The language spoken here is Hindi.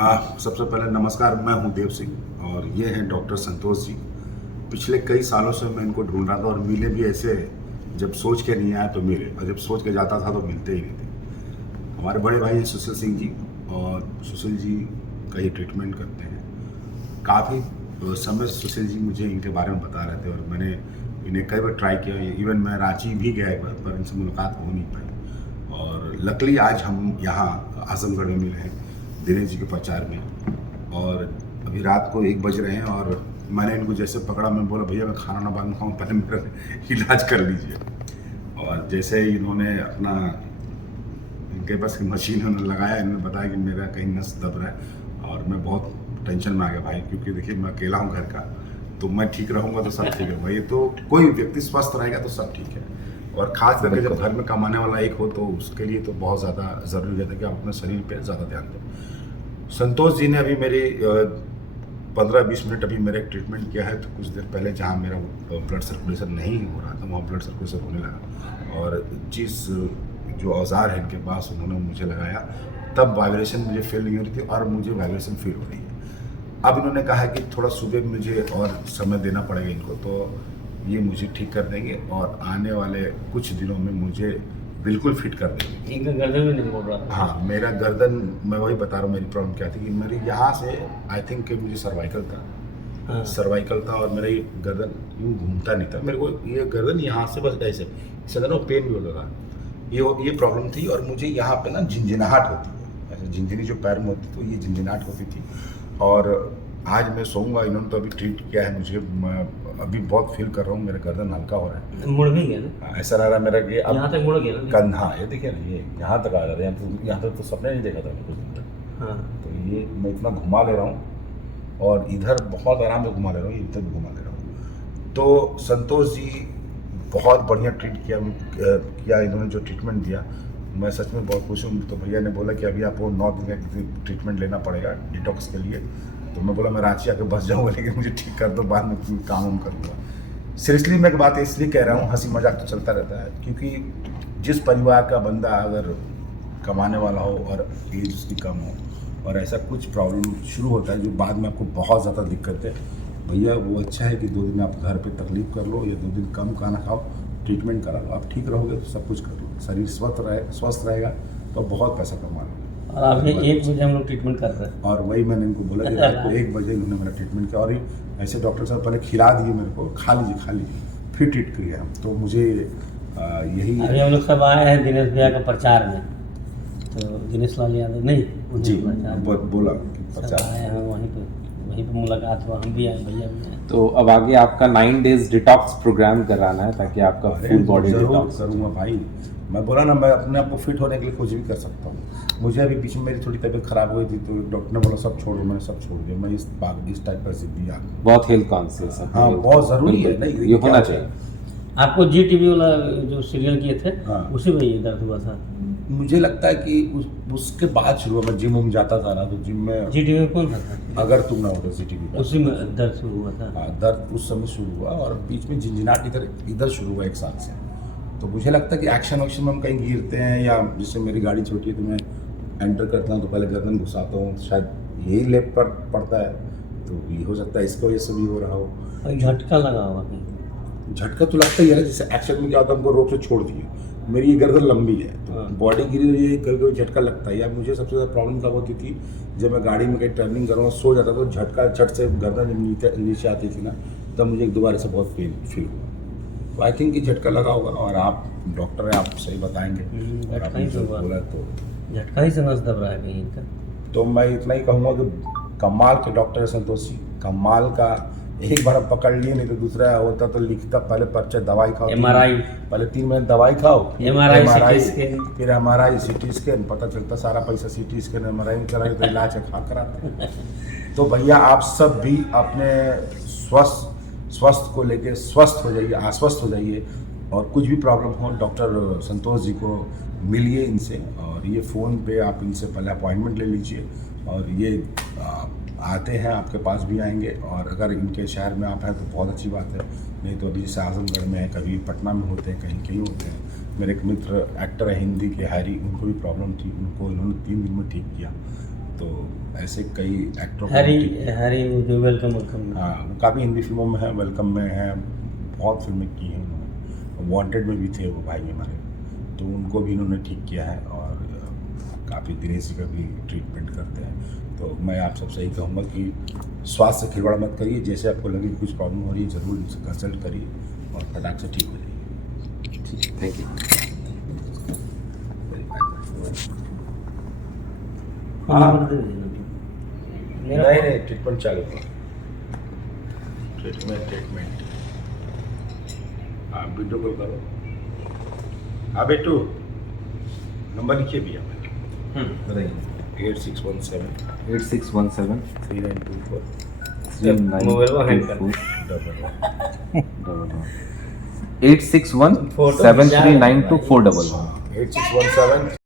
सबसे पहले नमस्कार। मैं हूं देव सिंह और ये हैं डॉक्टर संतोष जी। पिछले कई सालों से मैं इनको ढूंढ रहा था और मिले भी ऐसे, जब सोच के नहीं आया तो मिले, और जब सोच के जाता था तो मिलते ही नहीं थे। हमारे बड़े भाई हैं सुशील सिंह जी, और सुशील जी का ये ट्रीटमेंट करते हैं। काफ़ी समय से सुशील जी मुझे इनके बारे में बता रहे थे और मैंने इन्हें कई बार ट्राई किया। इवन मैं रांची भी गया एक बार, पर इनसे मुलाकात हो नहीं पाई। और लकली आज हम यहाँ आजमगढ़ में मिले हैं दिनेश जी के प्रचार में। और अभी रात को 1 बज रहे हैं और मैंने इनको जैसे पकड़ा, मैं बोला भैया मैं खाना ना बंद खाऊँ, पहले मेरा इलाज कर लीजिए। और जैसे इन्होंने अपना इनके पास मशीन उन्होंने लगाया, इन्होंने बताया कि मेरा कहीं नस दब रहा है और मैं बहुत टेंशन में आ गया भाई, क्योंकि देखिए मैं अकेला हूँ घर का, तो मैं ठीक रहूँगा तो सब ठीक है भाई। तो कोई व्यक्ति स्वस्थ रहेगा तो सब ठीक है, और ख़ास करके जब घर में कमाने वाला एक हो तो उसके लिए तो बहुत ज़्यादा ज़रूरी रहता है कि आप अपने शरीर पर ज़्यादा ध्यान दें। संतोष जी ने अभी मेरी 15-20 मिनट अभी मेरा एक ट्रीटमेंट किया है। तो कुछ देर पहले जहाँ मेरा ब्लड सर्कुलेशन नहीं हो रहा था वहाँ ब्लड सर्कुलेशन होने लगा, और जिस जो औजार है इनके पास उन्होंने मुझे लगाया, तब वाइब्रेशन मुझे फील नहीं हो रही थी और मुझे वाइब्रेशन फील हो रही है। अब इन्होंने कहा है कि थोड़ा सुबह मुझे और समय देना पड़ेगा इनको, तो ये मुझे ठीक कर देंगे और आने वाले कुछ दिनों में मुझे बिल्कुल फिट कर देंगे। इनका गर्दन भी नहीं बोल रहा था। हाँ, मेरा गर्दन, मैं वही बता रहा हूँ मेरी प्रॉब्लम क्या थी कि मेरी यहाँ से आई थिंक कि मुझे सर्वाइकल था। हाँ। सर्वाइकल था और मेरा ये गर्दन यूँ घूमता नहीं था। मेरे को ये गर्दन यहाँ से बस ऐसे इससे ना पेन भी हो लगा, ये प्रॉब्लम थी। और मुझे यहाँ पे ना झिंझिनाहट होती है, ऐसे झिंझिनी जो पैर में होती तो ये झिंझिनाहट होती थी। और आज मैं सोऊंगा, इन्होंने तो अभी ट्रीट किया है मुझे, मैं अभी बहुत फील कर रहा हूँ, मेरा गर्दन हल्का हो रहा है। मुड़ भी गया ना, ऐसा लग रहा है मेरा ये अब यहाँ तक मुड़ गया ना। कंधा, ये देखिए ना, ये यहाँ तक आ जा रहा है। यहाँ तक तो सपने नहीं देखा था मैं कुछ दिन तक। हाँ। तो ये मैं इतना घुमा ले रहा हूँ और इधर बहुत आराम से घुमा ले रहा हूँ, इधर भी घुमा ले रहा हूँ। तो संतोष जी बहुत बढ़िया ट्रीट किया इन्होंने, जो ट्रीटमेंट दिया मैं सच में बहुत खुश हूँ। तो भैया ने बोला कि अभी आपको 9 दिन का ट्रीटमेंट लेना पड़ेगा डिटॉक्स के लिए। तो मैं बोला मैं रांची आके बस जाऊँगा, लेकिन मुझे ठीक कर दो, बाद में काम वाम करूँगा। सीरियसली मैं एक बात इसलिए कह रहा हूँ, हंसी मजाक तो चलता रहता है, क्योंकि जिस परिवार का बंदा अगर कमाने वाला हो और एज उसकी कम हो और ऐसा कुछ प्रॉब्लम शुरू होता है जो बाद में आपको बहुत ज़्यादा दिक्कत है, भैया वो अच्छा है कि 2 दिन आप घर पे तकलीफ कर लो या 2 दिन कम खाना खाओ, ट्रीटमेंट करा लो, आप ठीक रहोगे तो सब कुछ कर लो, शरीर स्वस्थ रहेगा तो बहुत पैसा कमा लोगे। और अभी 1 बजे हम लोग ट्रीटमेंट कर रहे हैं। और वही मैंने इनको बोला कि रात को 1 बजे इन्होंने मेरा ट्रीटमेंट किया। और ऐसे डॉक्टर साहब पहले खिला दिए मेरे को, खा लीजिए, फिर ट्रीट किया हम। तो मुझे यही अभी हम लोग सब आए हैं दिनेश भैया का प्रचार में, तो दिनेश लाल यादव नहीं जी प्रचार बोला सब प्रचार आए हैं, वहीं पे मुलाकात हुआ, हम भी आए, भैया भी आए। तो अब आगे आपका 9 डेज डिटॉक्स प्रोग्राम कराना है ताकि आपका फुल बॉडी डिटॉक्स करूँगा भाई। मैं बोला ना, मैं अपने आप को फिट होने के लिए कुछ भी कर सकता हूँ। मुझे अभी बीच में मेरी थोड़ी तबीयत खराब हुई थी तो डॉक्टर ने बोला सब छोड़ो, मैंने सब छोड़ दिया। मैं इस टाइप का जिद्दी आ गया। बहुत हेल्थ कॉन्शियस है। हाँ, बहुत ज़रूरी है, नहीं ये होना चाहिए। आपको जी टीवी वाला जो सीरियल किए थे, हाँ। उसी में ये दर्द हुआ था? मुझे लगता है कि उसके बाद शुरू हुआ। मैं जिम में जाता था ना, तो जिम में जी टीवी में कौन था? अगर तुम ना होते CTV उसी में दर्द शुरू हुआ था। हाँ, दर्द उस समय शुरू हुआ और बीच में झिंझिनाहट इधर शुरू हुआ 1 साल से। तो मुझे लगता है कि एक्शन वैक्शन में हम कहीं गिरते हैं, या जैसे मेरी गाड़ी छोटी है तो मैं एंटर करता हूँ तो पहले गर्दन घुसाता हूँ, शायद यही लेप पर पड़ता है, तो ये हो सकता है इसकी वजह से भी हो रहा हो। और झटका लगा होगा कहीं? झटका तो लगता ही है ना, जैसे एक्शन में क्या होता है, हमको रोक से छोड़ दिए। मेरी ये गर्दन लंबी है तो बॉडी गिरी रही है, कभी कभी झटका लगता है। या मुझे सबसे ज़्यादा प्रॉब्लम तब होती थी जब मैं गाड़ी में कहीं टर्निंग कर रहा हूँ, सो जाता तो झटका झट से गर्दन जब नीचे आती थी ना, तब मुझे एक दोबारा से बहुत पेन फील हुआ। तो आई थिंक कि झटका लगा होगा, और आप डॉक्टर हैं, आप सही बताएंगे। और आपने जो बोला तो झटका ही से नस दब रहा है कहीं इनका। तो मैं इतना ही कहूँगा कि कमाल के डॉक्टर है संतोष जी, कमाल का। एक बार पकड़ लिए, नहीं तो दूसरा होता तो लिखता पहले पर्चे, दवाई खाओ, MRI पहले 3 महीने दवाई खाओ, MRI CT स्कैन, फिर MRI CT स्कैन, पता चलता सारा पैसा CT स्कैन MRI में चला गया, तो इलाज खा कराते हैं। तो भैया आप सब भी अपने स्वस्थ को लेके स्वस्थ हो जाइए, आश्वस्त हो जाइए, और कुछ भी प्रॉब्लम हो डॉक्टर संतोष जी को मिलिए इनसे, और ये फ़ोन पे आप इनसे पहले अपॉइंटमेंट ले लीजिए, और ये आते हैं, आपके पास भी आएंगे। और अगर इनके शहर में आप हैं तो बहुत अच्छी बात है, नहीं तो अभी जैसे आजमगढ़ में है, कभी पटना में होते हैं, कहीं होते हैं। मेरे एक मित्र एक्टर है हिंदी के, हैरी, उनको भी प्रॉब्लम थी, उनको इन्होंने 3 दिन में ठीक किया। तो ऐसे कई एक्टरों को हरी ठीक किया। हरी वेलकम वेलकम। हाँ, वो काफ़ी हिंदी फिल्मों में है, वेलकम में है, बहुत फिल्में की हैं उन्होंने। वांटेड में भी थे वो भाई हमारे, तो उनको भी इन्होंने ठीक किया है और काफ़ी दिनेश जी का भी ट्रीटमेंट करते हैं। तो मैं आप सबसे यही कहूँगा कि स्वास्थ्य से खिलवाड़ मत करिए, जैसे आपको लगे कुछ प्रॉब्लम हो रही है ज़रूर इनसे कंसल्ट करिए और फटाक से ठीक हो जाइए। Thank you. नंबर दे दीजिए। मेरा नहीं ट्रीटमेंट चालू है। ट्रीटमेंट हाँ वीडियो कॉल करो। हाँ बेटू नंबर लिखिए भैया बताइए। 8617 8617 3924 मोबाइल वो हैंग कर 861 7392411 8617